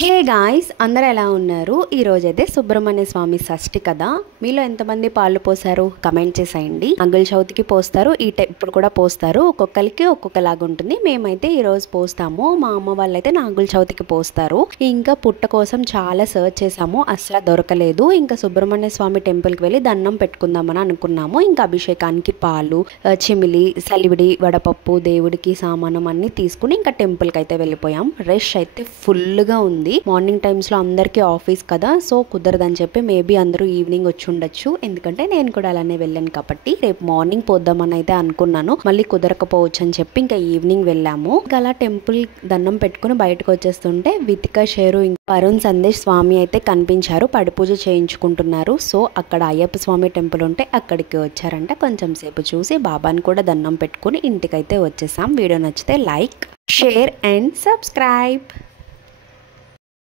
Hey guys, అందరూ ఎలా ఉన్నారు? ఈరోజైతే సుబ్రహ్మణ్య స్వామి షష్ఠి కదా. మీలో ఎంతమంది పాలు పోసారు కమెంట్ చేసేయండి. నాగుల చవితికి పోస్తారు, ఇప్పుడు కూడా పోస్తారు. ఒక్కొక్కరికి ఒక్కొక్కలాగా ఉంటుంది. మేమైతే ఈరోజు పోస్తాము. మా అమ్మ వాళ్ళైతే నాగుల చవితికి పోస్తారు. ఇంకా పుట్ట కోసం చాలా సర్చ్ చేసాము, అసలు దొరకలేదు. ఇంకా సుబ్రహ్మణ్య స్వామి టెంపుల్కి వెళ్ళి దండం పెట్టుకుందామని అనుకున్నాము. ఇంకా అభిషేకానికి పాలు, చిమిలి, సలివిడి, వడపప్పు, దేవుడికి సామానం అన్ని తీసుకుని ఇంకా టెంపుల్కి అయితే వెళ్ళిపోయాం. రష్ అయితే ఫుల్గా ఉంది. మార్నింగ్ టైమ్స్ లో అందరికీ ఆఫీస్ కదా, సో కుదరదని చెప్పి మేబీ అందరూ ఈవినింగ్ వచ్చి ఉండొచ్చు. ఎందుకంటే నేను కూడా అలానే వెళ్ళాను కాబట్టి. రేపు మార్నింగ్ పోద్దామని అయితే అనుకున్నాను, మళ్ళీ కుదరకపోవచ్చు అని చెప్పి ఇంకా ఈవినింగ్ వెళ్ళాము. ఇంకా అలా టెంపుల్ దండం పెట్టుకుని బయటకు వచ్చేస్తుంటే వితిక షేరు అరుణ్ సందేశ్ స్వామి అయితే కనిపించారు. పడి పూజ చేయించుకుంటున్నారు. సో అక్కడ అయ్యప్ప స్వామి టెంపుల్ ఉంటే అక్కడికి వచ్చారంట. కొంచెం సేపు చూసి బాబాని కూడా దండం పెట్టుకుని ఇంటికైతే వచ్చేసాం. వీడియో నచ్చితే లైక్, షేర్ అండ్ సబ్స్క్రైబ్.